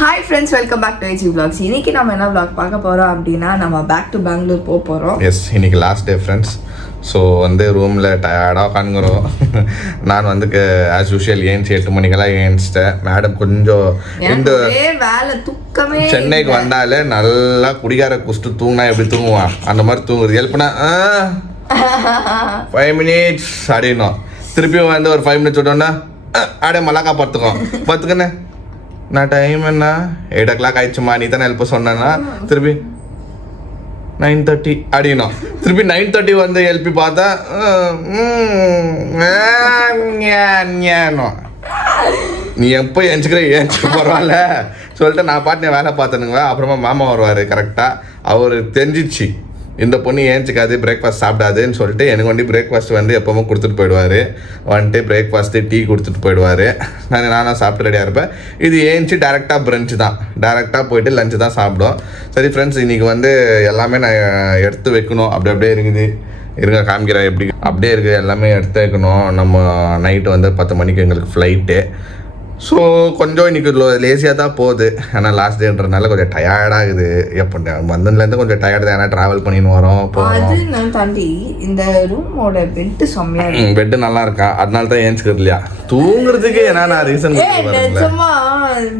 Hi friends, welcome back to AG vlogs. இன்னைக்கு நம்ம என்ன vlog பார்க்க போகிறோம் அப்படின்னா, நம்ம பேக் டு பெங்களூர் போக போகிறோம். எஸ், இன்னைக்கு லாஸ்ட் டே ஃப்ரெண்ட்ஸ். ஸோ வந்து ரூமில் டயர்டாக உட்காந்துக்கிறோம். நான் வந்து ஆஸ் யூஷுவல் ஏஞ்சி 8 மணிக்கெல்லாம் ஏஞ்சிட்டேன். மேடம் கொஞ்சம் இந்த வேலை தூக்கமே சென்னைக்கு வந்தாலே நல்லா குடிகார குடிச்சிட்டு தூங்கினா எப்படி தூங்குவான் அந்த மாதிரி தூங்குது. ஹெல்ப்னா 5 minutes அப்படின்னும், திருப்பியும் வந்து ஒரு 5 minutes விட்டோன்னா அப்படியே மல்லாக்கா பார்த்துக்கண்ணே நான் டைம் என்ன 8 o'clock ஆயிடுச்சுமா, நீ தானே ஹெல்ப் சொன்னா, திருப்பி 9:30 அப்படின்னும், திருப்பி 9:30 வந்து எழுப்பி பார்த்தா நீ எப்போ ஏஞ்சிக்க பரவாயில்ல சொல்லிட்டு நான் பாட்டு வேலை பார்த்தனுங்க. அப்புறமா மாமா வருவார் கரெக்டாக. அவர் தெரிஞ்சிச்சு இந்த பொண்ணு ஏஞ்சிக்காது, பிரேக்ஃபாஸ்ட் சாப்பிடாதுன்னு சொல்லிட்டு எனக்கு வந்து பிரேக்ஃபாஸ்ட் வந்து எப்போவுமே கொடுத்துட்டு போயிடுவார். வந்துட்டு பிரேக்ஃபாஸ்ட்டு டீ கொடுத்துட்டு போயிடுவார். நானும் சாப்பிட்டு ரெடியாக இருப்பேன். இது ஏஞ்சி டேரெக்டாக பிரஞ்சு தான், டேரெக்டாக போயிட்டு லஞ்சு தான் சாப்பிடும். சரி ஃப்ரெண்ட்ஸ், இன்றைக்கி வந்து எல்லாமே நான் எடுத்து வைக்கணும். அப்படியே இருக்குது, இருங்க காமிக்கிறேன் எப்படி அப்படியே இருக்குது. எல்லாமே எடுத்து வைக்கணும். நம்ம நைட்டு வந்து 10 மணிக்கு எங்களுக்கு ஃப்ளைட்டு. ஸோ கொஞ்சம் இன்றைக்கி லேசியாக தான் போகுது. ஆனால் லாஸ்ட் டேன்றதுனால கொஞ்சம் டயர்டாகுது. எப்போ வந்ததுலேருந்து கொஞ்சம் டயர்டு தான், ஏன்னா ட்ராவல் பண்ணின்னு வரோம் போகிறோம். தாண்டி இந்த ரூமோட பெட்டு செம்மையா, பெட்டு நல்லா இருக்கா, அதனால தான் ஏஞ்சிக்கிறது இல்லையா, தூங்குறதுக்கு என்ன ரீசன்.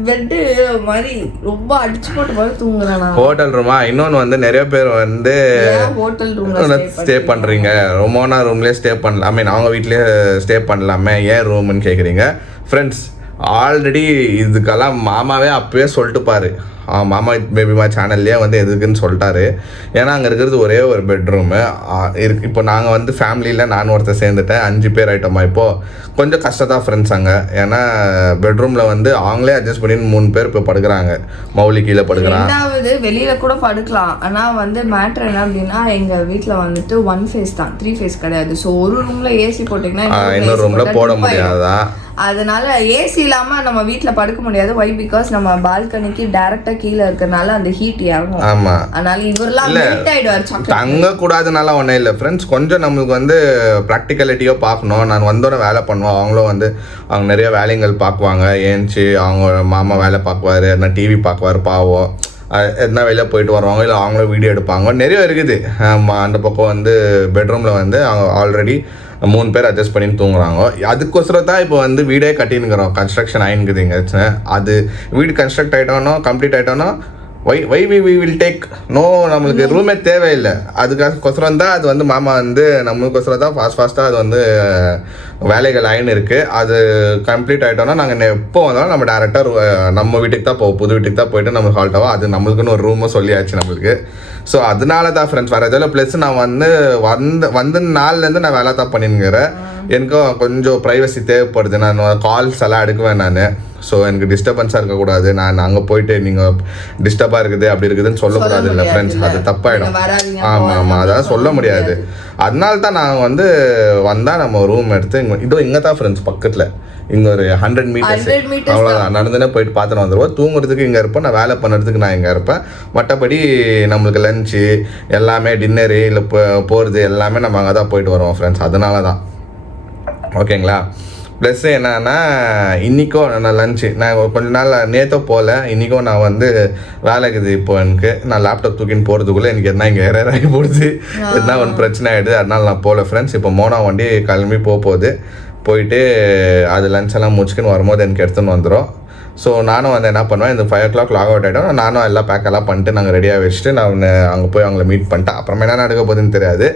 பெட்டு மாதிரி ரொம்ப அடிச்சு போட்டு போய் தூங்குறேன். ஹோட்டல் ரூமா. இன்னொன்று வந்து நிறைய பேர் வந்து ஹோட்டல் ரூம்ல ஸ்டே பண்ணுறீங்க, ரொமானா ரூம்லேயே ஸ்டே பண்ணலாம். ஐ மீன் அவங்க வீட்லேயே ஸ்டே பண்ணலாமே, ஏன் ரூம்னு கேட்குறீங்க ஃப்ரெண்ட்ஸ். ஆல்ரெடி இதுக்கெல்லாம் மாமாவே அப்பவே சொல்லிட்டு பாரு. மாமா பேபிமா சேனல்லையே வந்து எதுக்குன்னு சொல்லிட்டாரு. ஏன்னா அங்கே இருக்கிறது ஒரே ஒரு பெட்ரூமு இருக்கு. இப்போ நாங்கள் வந்து ஃபேமிலியில் நான் ஒருத்தர் சேர்ந்துட்டேன், 5 பேர் ஆகிட்டோமா. இப்போது கொஞ்சம் கஷ்டம் ஃப்ரெண்ட்ஸ் அங்கே. ஏன்னா பெட்ரூமில் வந்து அவங்களே அட்ஜஸ்ட் பண்ணி 3 பேர் இப்போ படுக்கிறாங்க. மௌலி கீழே படுக்கிறான். ரெண்டாவது வெளியில் கூட படுக்கலாம். ஆனால் வந்து மேட்ரு என்ன அப்படின்னா, எங்கள் வீட்டில் வந்துட்டு 1 phase தான், 3 phase கிடையாது. ஸோ ஒரு ரூமில் ஏசி போட்டிங்கன்னா இன்னொரு ரூமில் போட முடியாதான். அதனால ஏசி இல்லாமல் நம்ம வீட்டில் படுக்க முடியாது. வை பிகாஸ் நம்ம பால்கனிக்கு டேரெக்டாக கீழே இருக்கிறதுனால அந்த ஹீட் இறங்கும். ஆமாம், அதனால இவரெல்லாம் மெல்ட் ஆயிடுவார். தங்கக்கூடாதுனால ஒன்றும் இல்லை ஃப்ரெண்ட்ஸ். கொஞ்சம் நம்மளுக்கு வந்து ப்ராக்டிகலிட்டியோ பார்க்கணும். நான் வந்தோட வேலை பண்ணுவோம், அவங்களும் வந்து அவங்க நிறைய வேலைகள் பார்க்குவாங்க. ஏஞ்சி அவங்க மாமா வேலை பார்க்குவார், என்ன டிவி பார்க்குவார் பாவம், எதுனா வெளில போயிட்டு வருவாங்க, இல்லை அவங்களும் வீடியோ எடுப்பாங்க. நிறைய இருக்குது. அந்த பக்கம் வந்து பெட்ரூமில் வந்து அவங்க ஆல்ரெடி 3 பேர் அட்ஜஸ்ட் பண்ணி தூங்குறாங்க. அதுக்கோசரம் தான் இப்போ வந்து வீடே கட்டினுங்கிறோம். கன்ஸ்ட்ரக்ஷன் ஆகினுக்குது எங்கேயாச்சும். அது வீடு கன்ஸ்ட்ரக்ட் ஆகிட்டோன்னா, கம்ப்ளீட் ஆகிட்டோன்னா why we will take no, நம்மளுக்கு ரூமே தேவையில்லை. அதுக்கோசரம் தான் அது வந்து மாமா வந்து நம்மளுக்கோசரம் தான் ஃபாஸ்ட்டாக அது வந்து வேலைகள் ஆயின்னு இருக்குது. அது கம்ப்ளீட் ஆகிட்டோன்னா நாங்கள் எப்போ வந்தாலும் நம்ம டேரெக்டாக நம்ம வீட்டுக்கு தான் போவோம், புது வீட்டுக்கு தான் போயிட்டு நம்ம ஹால்ட் ஆகும். அது நம்மளுக்குன்னு ஒரு ரூமும் சொல்லியாச்சு நம்மளுக்கு. ஸோ அதனால தான் ஃப்ரெண்ட்ஸ் வேறு எதாவது. ப்ளஸ் நான் வந்து நாள்லேருந்து நான் வேலை தான் பண்ணினுங்கிறேன். எனக்கும் கொஞ்சம் ப்ரைவசி தேவைப்படுது. நான் கால்ஸ் எல்லாம் எடுக்குவேன் நான். ஸோ எனக்கு டிஸ்டர்பன்ஸாக இருக்கக்கூடாது. நான் அங்கே போயிட்டு நீங்கள் டிஸ்டர்பாக இருக்குது அப்படி இருக்குதுன்னு சொல்லக்கூடாது இல்லை ஃப்ரெண்ட்ஸ், அது தப்பாயிடும். ஆமாம், அதான் சொல்ல முடியாது. அதனால தான் நான் வந்து வந்தால் நம்ம ரூம் எடுத்து இங்கே தான் ஃப்ரெண்ட்ஸ் பக்கத்தில், இங்கே ஒரு 100 meters அவ்வளோதான். நடந்துனே போயிட்டு பார்த்துட்டு வந்துடுவோம். தூங்குறதுக்கு இங்கே இருப்பேன், நான் வேலை பண்ணுறதுக்கு நான் இங்கே இருப்பேன். மற்றபடி நம்மளுக்கு லஞ்சு எல்லாமே, டின்னரு இல்லை போகிறது எல்லாமே நம்ம அங்கே தான் போயிட்டு வருவோம் ஃப்ரெண்ட்ஸ். அதனால தான் ஓகேங்களா. ப்ளஸ் என்னன்னா, இன்றைக்கும் நான் லஞ்சு நான் கொஞ்ச நாள் நேற்றோ போகல, இன்றைக்கும் நான் வந்து வேலைக்குது. இப்போ எனக்கு நான் லேப்டாப் தூக்கின்னு போகிறதுக்குள்ளே எனக்கு என்ன இங்கே எரர் ஆகி போடுது, எதுனா ஒன்று பிரச்சனை ஆகிடுது. அதனால நான் போகல ஃப்ரெண்ட்ஸ். இப்போ மோனா வண்டி கிளம்பி போகுது. போயிட்டு அது லஞ்ச் எல்லாம் முடிச்சுக்கின்னு வரும்போது எனக்கு எடுத்துன்னு வந்துடும். ஸோ நானும் வந்து என்ன பண்ணுவேன், இந்த 5 o'clock லாக் அவுட் ஆகிட்டோம். நானும் எல்லாம் பேக்கெல்லாம் பண்ணிட்டு நாங்கள் ரெடியாக வச்சுட்டு நான் அங்கே போய் அவங்கள மீட் பண்ணிட்டேன். அப்புறமா என்ன நடக்க போகுதுன்னு தெரியாது.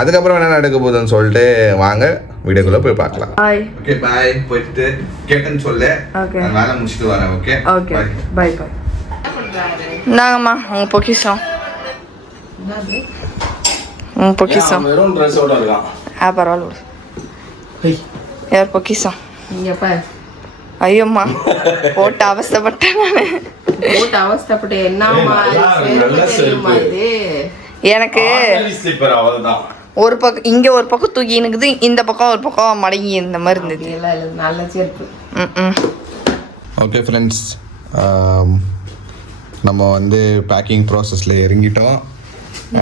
அதுக்கப்புறம் என்ன நடக்க போகுதுன்னு சொல்லிட்டு வாங்க வீடியோக்குள்ளே போய் பார்க்கலாம். Okay bye. போயிட்டு கேட்டேன்னு சொல்லு, வேலை முடிச்சுட்டு வரேன். ஓகே ஓகே பாய் பாய். இந்தாங்கம்மா உங்கள் பொக்கிஷம். உங்கள் பொக்கிஷம் வெறும் ட்ரெஸ்ஸோட இருக்கான். பரவாயில்ல. யார் பொக்கிஷம்? இங்கப்பா. ஐயோம்மா, போட்டு அவஸ்தப்பட்டேன் நான். போட்டு அவஸ்தப்பட்டு என்னம்மா தெரியுமா இது? எனக்கு ஒரு பக்கம் இங்கே ஒரு பக்கம் தூக்கி இருக்குது, இந்த பக்கம் ஒரு பக்கம் மடங்கி இந்த மாதிரி இருந்தது. நல்ல செருப்பு. ஓகே ஃப்ரெண்ட்ஸ், நம்ம வந்து பேக்கிங் ப்ராசஸில் இறங்கிட்டோம்.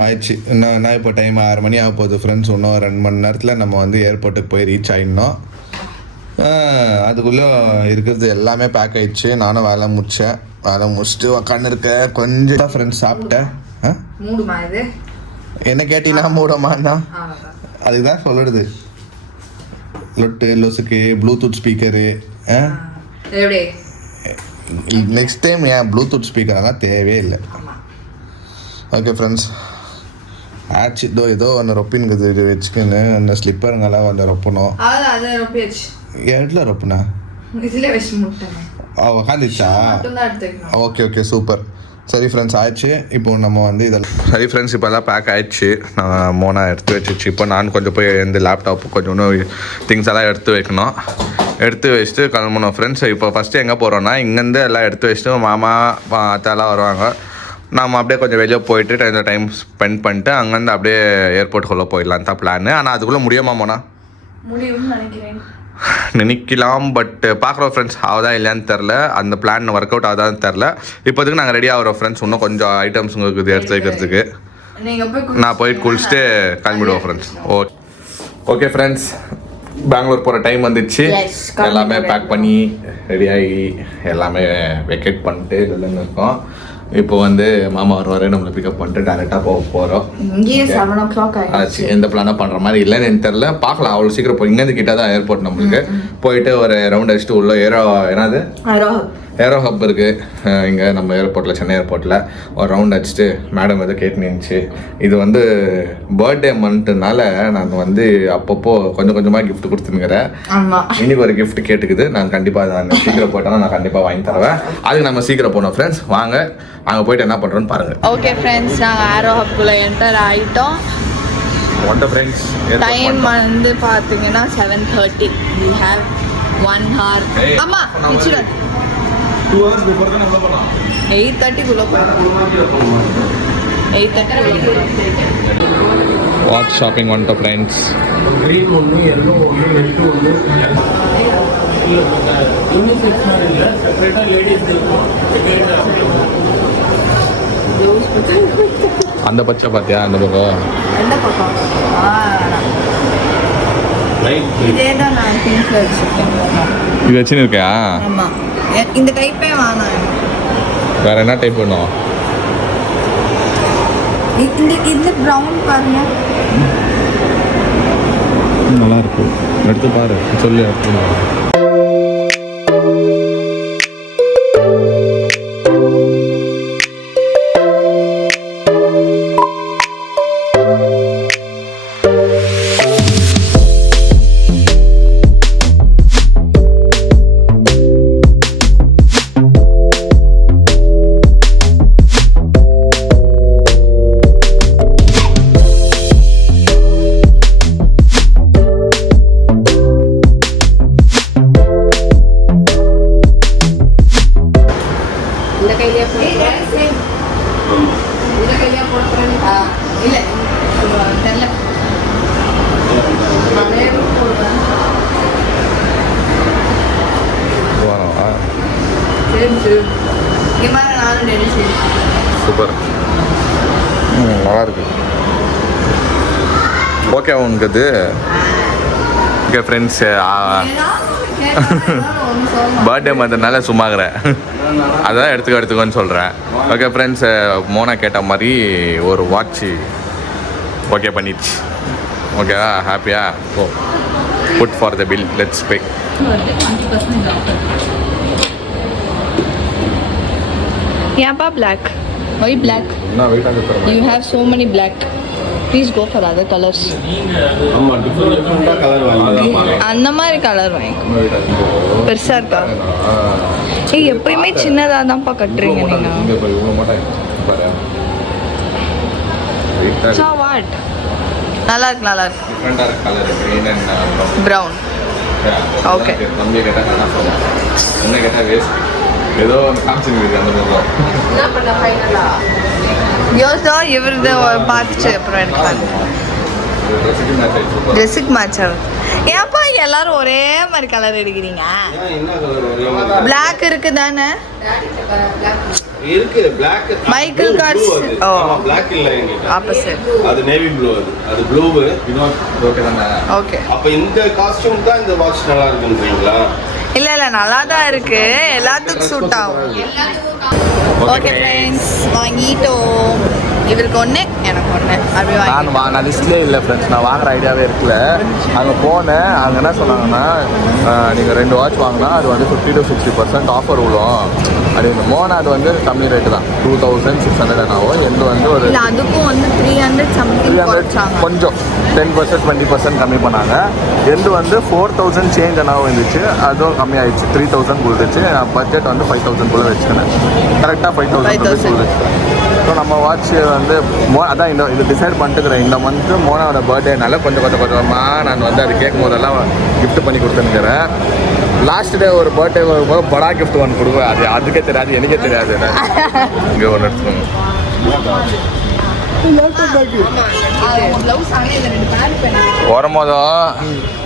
ஆயிடுச்சு. இன்னும் இப்போ டைம் 6 மணி ஆக போகுது ஃப்ரெண்ட்ஸ். இன்னும் 2 மணி நேரத்தில் நம்ம வந்து ஏர்போர்ட்டுக்கு போய் ரீச் ஆகிடணும். அதுக்குள்ளே இருக்கிறது எல்லாமே பேக் ஆகிடுச்சு. நானும் வேலை முடித்தேன். அதை முடிச்சுட்டு உக்காந்துருக்க கொஞ்சம் ஃப்ரெண்ட்ஸ் சாப்பிட்டேன். மூடுமா இது? என்ன கேட்டீங்கன்னா மூடமாண்ணா, அதுக்கு தான் சொல்லுறது. லொட்டு லொசுக்கு ப்ளூடூத் ஸ்பீக்கரு. நெக்ஸ்ட் டைம் ஏன் ப்ளூடூத் ஸ்பீக்கரெல்லாம் தேவையே இல்லை. ஓகே ஃப்ரெண்ட்ஸ், ஆச்சு ஏதோ ஒன்று ரொப்பின்குது. இது வச்சுக்கின்னு அந்த ஸ்லிப்பருங்கெல்லாம் வந்து ரொப்பணும். எட்ல ரொப்புனா உக்காந்துச்சா? Okay okay super. சரி ஃப்ரெண்ட்ஸ் ஆயிடுச்சு. இப்போ நம்ம வந்து இதெல்லாம் சரி ஃப்ரெண்ட்ஸ் இப்போ எல்லாம் பேக் ஆகிடுச்சு. நான் மோனா எடுத்து வச்சிச்சு. இப்போ நான் கொஞ்சம் போய் இந்த லேப்டாப்பு கொஞ்சம் இன்னும் திங்ஸ் எல்லாம் எடுத்து வைக்கணும். எடுத்து வச்சுட்டு கிளம்பணும் ஃப்ரெண்ட்ஸ். இப்போ ஃபஸ்ட்டு எங்கே போகிறோன்னா இங்கேருந்து எல்லாம் எடுத்து வச்சுட்டு மாமா அத்தைலாம் வருவாங்க. நம்ம அப்படியே கொஞ்சம் வெளியே போயிட்டு கொஞ்சம் டைம் ஸ்பெண்ட் பண்ணிட்டு அங்கேருந்து அப்படியே ஏர்போர்ட்டுக்குள்ளே போயிடலாம் தான் பிளான். ஆனால் அதுக்குள்ளே முடியுமா மோனா? முடியும்னு நினைக்கலாம். பட் பார்க்குறோம் ஃப்ரெண்ட்ஸ், ஆகுதா இல்லையான்னு தெரில. அந்த பிளான் ஒர்க் அவுட் ஆகுதான்னு தெரில. இப்போதுக்கு நாங்கள் ரெடி ஆகிறோம் ஃப்ரெண்ட்ஸ். இன்னும் கொஞ்சம் ஐட்டம்ஸ் உங்களுக்கு எடுத்து வைக்கிறதுக்கு. நான் போயிட்டு குளிச்சுட்டு கிளம்பிடுவோம் ஃப்ரெண்ட்ஸ். ஓகே ஃப்ரெண்ட்ஸ், பெங்களூர் போகிற டைம் வந்துடுச்சு. எல்லாமே பேக் பண்ணி ரெடியாகி எல்லாமே வெக்கேட் பண்ணிட்டு இல்லைன்னு இருக்கோம். இப்போ வந்து மாமா வருவார், நம்மளை பிக்கப் பண்ணிட்டு டேரெக்டாக போகிறோம். இங்கேயே 7 o'clock ஆச்சு. எந்த பிளானாக பண்ணுற மாதிரி இல்லைன்னு எனக்கு தெரில. பார்க்கலாம், அவ்வளோ சீக்கிரம் போய் இங்கேருந்து கிட்ட தான் ஏர்போர்ட் நம்மளுக்கு. போயிட்டு ஒரு ரவுண்ட் அடிச்சுட்டு உள்ள ஏரோ ஹப் இருக்குது இங்கே நம்ம ஏர்போர்ட்டில், சென்னை ஏர்போர்ட்டில் ஒரு ரவுண்ட் அடிச்சுட்டு மேடம் எதை கேட்டுனுச்சு. இது வந்து பர்த்டே மந்த்துனால நான் வந்து அப்பப்போ கொஞ்சம் கொஞ்சமாக கிஃப்ட் கொடுத்துனுங்கிறேன். இன்னைக்கு ஒரு கிஃப்ட் கேட்டுக்குது. நான் கண்டிப்பாக நான் சீக்கிரம் போயிட்டேன்னா நான் கண்டிப்பாக வாங்கி தருவேன். அதுக்கு நம்ம சீக்கிரம் போனோம் ஃப்ரெண்ட்ஸ். வாங்க அங்கே போயிட்டு என்ன பண்ணுறோன்னு பாருங்கள். ஓகே ஃப்ரெண்ட்ஸ், நாங்கள் ஏரோ ஹப்குள்ளே என்டர் ஆகிட்டோம். டைம் வந்து பார்த்தீங்கன்னா 7:30. we have 1 hour. அம்மா கிச்சுடா 2 hours before தான் நம்ம போலாம். 8:30 போயிடும். 8:30 வாட்ச் ஷாப்பிங் வந்துட்டோம் ஃப்ரெண்ட்ஸ். green ஒன்று, yellow ஒன்று, red ஒன்று, இன்னும் செக்ஷன் இல்லை. செப்பரேட்டாக லேடிஸ் இருக்கும். அந்த பச்சை பார்த்தியா? அந்த பக்கம் எந்த பக்கம்? இதே தான் நான் திங்க்ல வச்சுருக்கேன். இது வச்சுன்னு இருக்கியா? ஆமாம், இந்த டைப்பே வேணாம். வேற என்ன டைப் பண்ணும்? இந்த ப்ரௌன் பாருங்க, நல்லா இருக்கும். எடுத்து பாரு, சொல்லு. சூப்பர், நல்லா இருக்கு. ஓகே உனக்கு அது? ஓகே ஃப்ரெண்ட்ஸ், பர்த்டே மந்தனால சும்மாகிறேன், அதான் எடுத்துக்கோன்னு சொல்கிறேன். ஓகே ஃப்ரெண்ட்ஸ், மோனா கேட்ட மாதிரி ஒரு வாட்ச் ஓகே பண்ணிடுச்சு. ஓகேவா? ஹாப்பியா? Oh, put for the bill, let's pay. Yapa black. Why black? You have so many black. Please go for other colors. ஆமாம், டிஃப்ரெண்ட்டாக கலர் வாங்கி அந்த மாதிரி கலர் வாங்கிக்கோ. பெருசா இருக்கா? ஏய், எப்பயுமே சின்னதாக தான்ப்பா கட்டுறீங்க நீங்கள். So what? நல்லா இருக்கு, நல்லா இருக்கு. ப்ரௌன். ஓகே. ஏதோ காமிச்சிருக்கு அந்த பக்கம். யோசோ இவரது பார்த்துட்டு அப்புறம் எடுக்கலாம். ட்ரெஸ்ஸுக்கு மேட்ச் ஆகும். ஏன்ப்பா எல்லாரும் ஒரே மாதிரி கலர் எடுக்கிறீங்க? பிளாக் இருக்கு தானே? இருக்கு Black. Michael Kors. Oh, Black இல்ல என்கிட்ட. ஆப்போசிட். அது நேவி ப்ளூ. அது ப்ளூ. ஓகே தானே? ஓகே. அப்ப இந்த காஸ்டியூம் தான் இந்த வாட்ச் நல்லா இருக்குன்றீங்களா? இல்ல நல்லா தான் இருக்கு, எல்லாத்துக்கும் சூட் ஆகும். ஓகே ஃப்ரெண்ட்ஸ், வாங்கிட்டோம். இவருக்கு ஒன்று, எனக்கு ஒன்று, அப்படி நான் லிஸ்ட்லேயே இல்லை ஃப்ரெண்ட்ஸ், நான் வாங்குற ஐடியாவே இருக்குல்ல. அங்கே போனேன், அங்கே என்ன சொன்னாங்கன்னா நீங்கள் 2 வாட்ச் வாங்கினா அது வந்து 50 to 60% ஆஃபர் விழும் அப்படின்னு. மோனா அது வந்து கம்மி ரேட்டு தான், 2600 ஆகும். எந்த வந்து ஒரு அதுக்கும் வந்து 300 கொஞ்சம் 10% 20% கம்மி பண்ணாங்க. எந்த வந்து 4000 சேஞ்ச் என்னாவும் இருந்துச்சு, அதுவும் கம்மியாகிடுச்சு, 3000 கொடுத்துச்சு. நான் பட்ஜெட் வந்து 5000 வச்சுக்கினேன், கரெக்டாக 5000 கொடுத்துச்சு. ஸோ நம்ம வாட்ச் வந்து அதான் இது டிசைட் பண்ணிட்டுக்கிறேன். இந்த மந்த்து மோனாவோட பர்த்டேனால கொஞ்சமாக நான் வந்து அது கேட்கும் போதெல்லாம் கிஃப்ட் பண்ணி கொடுத்துருக்கிறேன். லாஸ்ட் டே ஒரு பர்த்டே வரும்போது படா கிஃப்ட் ஒன்று கொடுப்பேன், அது அதுக்கே தெரியாது, எனக்கே தெரியாது. இங்கே ஒன்று எடுத்துக்கோங்க.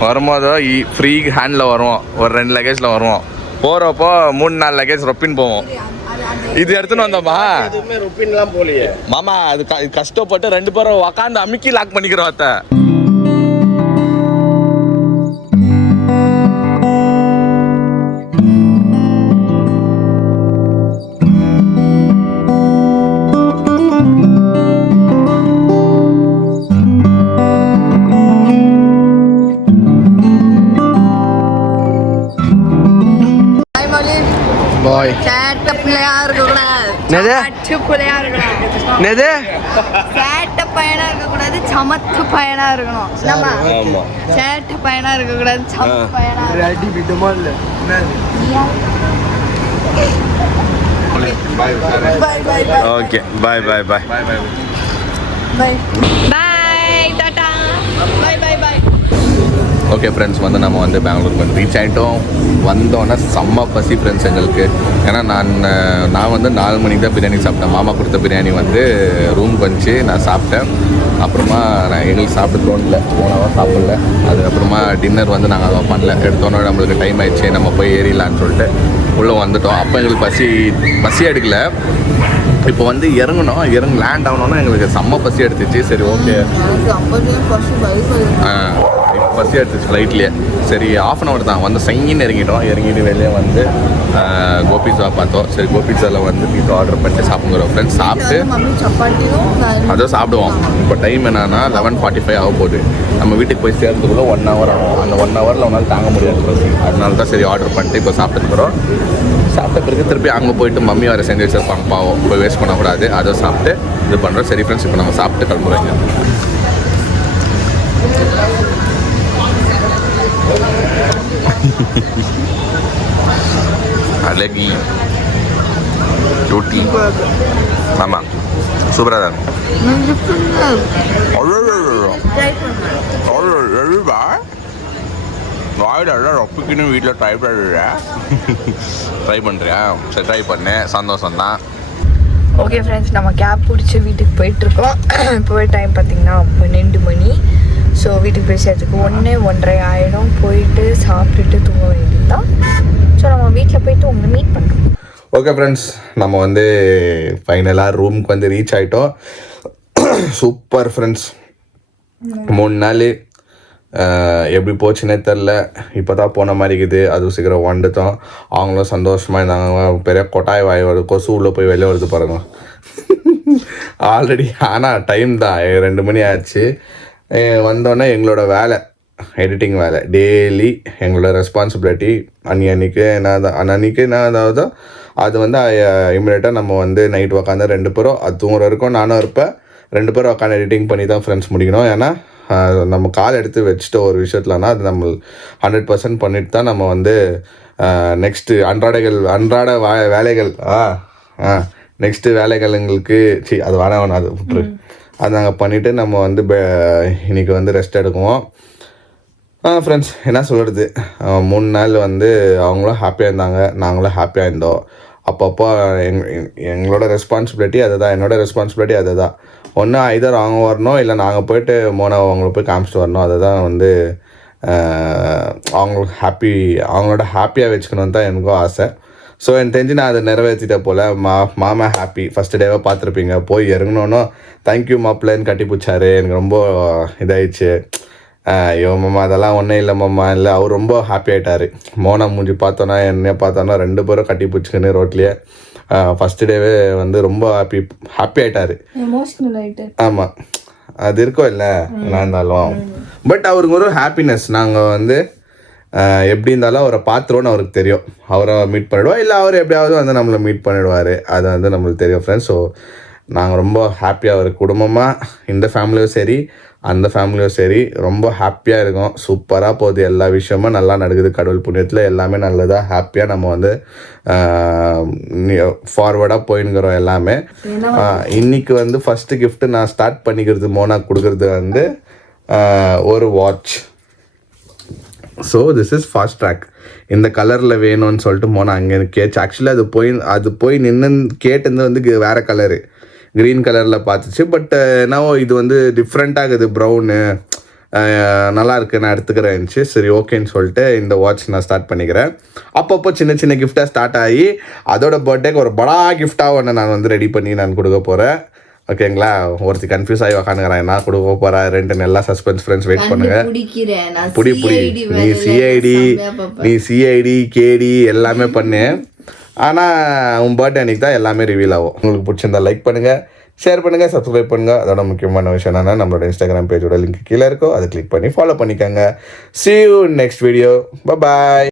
வரும்போதோ ஃப்ரீ ஹேண்டில் வருவோம், ஒரு 2 லக்கேஜில் வருவோம். போகிறப்போ 3-4 லக்கேஜ் ரொப்பின்னு போவோம். இது எடுத்துன்னு வந்தோமா ரொப்பின்லாம் போலியே மாமா, அது கஷ்டப்பட்டு 2 பேரும் உக்காந்து அமுக்கி லாக் பண்ணிக்கிறோம். அத்தை சேட்ட பிள்ளையா இருக்கக்கூடாது, சேட்ட பையனா இருக்கக்கூடாது, சமத்து பையனா இருக்கணும். நம்ம சேட்ட பையனா இருக்கக்கூடாது, சமத்து பையனா. ஓகே, பாய் பாய் பாய் பாய் பாய், டாடா, பாய் பாய் பாய். ஓகே ஃப்ரெண்ட்ஸ், வந்து நம்ம வந்து பெங்களூருக்கு வந்து ரீச் ஆகிட்டோம். வந்தோன்னே செம்ம பசி ஃப்ரெண்ட்ஸ் எங்களுக்கு. ஏன்னா நான் வந்து 4 மணிக்கு தான் பிரியாணி சாப்பிட்டேன். மாமா கொடுத்த பிரியாணி வந்து ரூமுக்கு வந்துச்சு, நான் சாப்பிட்டேன். அப்புறமா எங்களுக்கு சாப்பிட்டு தோணல, போனவா சாப்பிடல. அதுக்கப்புறமா டின்னர் வந்து நாங்கள் அதை பண்ணல. எடுத்தோன்னே நம்மளுக்கு டைம் ஆயிடுச்சு, நம்ம போய் ஏறிடலான்னு சொல்லிட்டு உள்ளே வந்துட்டோம். அப்போ எங்களுக்கு பசி எடுக்கல. இப்போ வந்து லேண்ட் ஆகணுன்னா எங்களுக்கு செம்ம பசி எடுத்துச்சு. சரி ஓகே, பசி எடுத்துச்சு ஃப்ளைட்லேயே. சரி, 1/2 hour தான் வந்து சைன்னு இறங்கிட்டு வெளியே வந்து கோபிஸா பார்த்தோம். சரி, கோபிஸாவில் வந்து பீஸா ஆர்டர் பண்ணிட்டு சாப்பிடுறோம் ஃப்ரெண்ட்ஸ். சாப்பிட்டு அதை சாப்பிடுவோம். இப்போ டைம் என்னன்னா 11:45 ஆக போகுது. நம்ம வீட்டுக்கு போய் சேர்றதுக்குள்ளே 1 hour ஆகும். அந்த 1 hourல உன்னால் தாங்க முடியாது பசி. அதனால தான் சரி ஆர்டர் பண்ணிட்டு இப்போ சாப்பிட்டுருக்குறோம். சாப்பிட்ட பிறகு திருப்பி அங்கே போயிட்டு மம்மி வர செஞ்சு வச்சிருப்பாங்க, பாவம், போய் வேஸ்ட் பண்ணக்கூடாது. அதை சாப்பிட்டு இது பண்ணுறோம். சரி ஃப்ரெண்ட்ஸ், இப்போ நம்ம சாப்பிட்டு கிளம்புறோங்க. அழகி ஜோட்டி மாமா சூப்பராக தான் ரொப்பிக்குன்னு வீட்டில் ட்ரை பண்ணுறியா? சரி, ட்ரை பண்ணேன், சந்தோஷம்தான். ஓகே ஃப்ரெண்ட்ஸ், நம்ம கேப் பிடிச்சி வீட்டுக்கு போயிட்டுருக்கோம். இப்போவே டைம் பார்த்திங்கன்னா 12 மணி. ஸோ வீட்டுக்கு போய் சேர்த்துக்கு 1-1:30 ஆகிடும். போயிட்டு சாப்பிட்டுட்டு தூங்க வேண்டியது தான். ஸோ நம்ம வீட்டில் போயிட்டு உங்களை மீட் பண்ணுறோம். ஓகே ஃப்ரெண்ட்ஸ், நம்ம வந்து ஃபைனலாக ரூமுக்கு வந்து ரீச் ஆகிட்டோம். சூப்பர் ஃப்ரெண்ட்ஸ், 3 நாள் எப்படி போச்சுன்னே தெரில. இப்போ தான் போன மாதிரி இருக்குது. அது சீக்கிரம் வந்துட்டோம். அவங்களும் சந்தோஷமாக இருந்தாங்க. பெரிய கொட்டாய் வாய் வருது, கொசு உள்ளே போய் வெளியே வருது பாருங்க ஆல்ரெடி. ஆனால் டைம் தான் 2 மணி ஆச்சு. வந்தோடனே எங்களோட வேலை, எடிட்டிங் வேலை டெய்லி எங்களோட ரெஸ்பான்சிபிலிட்டி. அன்னைக்கு என்ன அதாவது அது வந்து இம்மிடியேட்டாக நம்ம வந்து நைட் உக்காந்து 2 பேரும், அது தூங்குற வரைக்கும் நானும் இருப்பேன், 2 பேரும் உட்காந்து எடிட்டிங் பண்ணி தான் ஃப்ரெண்ட்ஸ் முடிக்கணும். ஏன்னா நம்ம கால் எடுத்து வச்சுட்ட ஒரு விஷயத்துலனா அது நம்ம 100% பண்ணிட்டு தான் நம்ம வந்து நெக்ஸ்ட்டு அன்றாட வேலைகள் நெக்ஸ்ட்டு வேலைகள் எங்களுக்கு அது வேணாம், அது விட்டுரு. அது நாங்கள் பண்ணிவிட்டு நம்ம வந்து இன்றைக்கி வந்து ரெஸ்ட் எடுக்குவோம். ஃப்ரெண்ட்ஸ், என்ன சொல்கிறது, 3 நாள் வந்து அவங்களும் ஹாப்பியாக இருந்தாங்க, நாங்களும் ஹாப்பியாக இருந்தோம். அப்பப்போ எங்களோட ரெஸ்பான்சிபிலிட்டி அதுதான், என்னோடய ரெஸ்பான்சிபிலிட்டி அதுதான். ஒன்று ஐதர் அவங்க வரணும், இல்லை நாங்கள் போயிட்டு அவங்கள போய் காமிச்சிட்டு வரணும். அதுதான் வந்து அவங்களோட ஹாப்பியாக வச்சுக்கணுன்னு தான் எனக்கும் ஆசை. ஸோ எனக்கு தெரிஞ்சு நான் அதை நிறைவேற்றிட்ட போல். மாமா ஹாப்பி. ஃபஸ்ட்டு டேவாக பார்த்துருப்பீங்க, போய் இறங்கணுன்னு தேங்க்யூ மாப்பிள்ளைன்னு கட்டி பிடிச்சாரு. எனக்கு ரொம்ப இதாகிடுச்சு. ஐயோ மாமா அதெல்லாம் ஒன்றும் இல்லை மாமா இல்லை அவர் ரொம்ப ஹாப்பி ஆகிட்டார். மோனா மூஞ்சி பார்த்தோன்னா என்ன பார்த்தோன்னா 2 பேரும் கட்டி பிடிச்சிக்கின்னு ரோட்லேயே ஃபஸ்ட்டு டேவே வந்து ரொம்ப ஹாப்பி ஆகிட்டார். எமோஷ்னல் ஆகிட்டு. ஆமாம் அது இருக்கோ இல்லை நான் இருந்தாலும் பட் அவருக்கு ஒரு ஹாப்பினஸ். நாங்கள் வந்து எப்படி இருந்தாலும் அவரை பார்த்துருவோன்னு அவருக்கு தெரியும். அவரை மீட் பண்ணிடுவோம் இல்லை அவர் எப்படியாவது வந்து நம்மளை மீட் பண்ணிடுவார். அது வந்து நம்மளுக்கு தெரியும் ஃப்ரெண்ட்ஸ். ஸோ நாங்கள் ரொம்ப ஹாப்பியாக ஒரு குடும்பமாக இந்த ஃபேமிலியும் சரி அந்த ஃபேமிலியும் சரி ரொம்ப ஹாப்பியாக இருக்கோம். சூப்பராக போகுது, எல்லா விஷயமும் நல்லா நடக்குது. கடவுள் புண்ணியத்தில் எல்லாமே நல்லதாக ஹாப்பியாக நம்ம வந்து ஃபார்வர்டாக போயின்னுக்கிறோம் எல்லாமே. இன்றைக்கி வந்து ஃபஸ்ட்டு கிஃப்ட்டு நான் ஸ்டார்ட் பண்ணிக்கிறது மோனா கொடுக்குறது வந்து ஒரு watch. So this is fast track. இந்த கலரில் வேணும்னு சொல்லிட்டு மோனா அங்கே கேட்ச்சு. ஆக்சுவலி அது போய் நின்று கேட்டது வந்து வேறு கலரு, க்ரீன் கலரில் பார்த்துச்சு. பட் என்னவோ இது வந்து டிஃப்ரெண்ட்டாகுது, ப்ரௌனு நல்லா இருக்குது, நான் எடுத்துக்கிறேன்ச்சு. சரி ஓகேன்னு சொல்லிட்டு இந்த வாட்ச் நான் ஸ்டார்ட் பண்ணிக்கிறேன். அப்பப்போ சின்ன சின்ன கிஃப்டாக ஸ்டார்ட் ஆகி அதோட பர்த்டேக்கு ஒரு படா கிஃப்டாக ஒன்று நான் வந்து ரெடி பண்ணி நான் கொடுக்க போகிறேன். ஓகேங்களா? ஒருத்தி கன்ஃபியூஸ் ஆகி உக்காந்துக்கிறேன், என்ன கொடுக்க போகிறா ரெண்டு நல்லா சஸ்பென்ஸ். ஃப்ரெண்ட்ஸ் வெயிட் பண்ணுங்க. நீ சிஐடி கேடி எல்லாமே பண்ணு. ஆனால் உன் பர்த்டே அன்றைக்கி தான் எல்லாமே ரிவீல் ஆகும். உங்களுக்கு பிடிச்சிருந்தா லைக் பண்ணுங்கள், ஷேர் பண்ணுங்கள், சப்ஸ்கிரைப் பண்ணுங்கள். அதோட முக்கியமான விஷயம் என்னென்னா நம்மளோட இன்ஸ்டாகிராம் பேஜோட லிங்க் கீழே இருக்கோ, அதை கிளிக் பண்ணி ஃபாலோ பண்ணிக்கோங்க. See you in next video. Bye bye.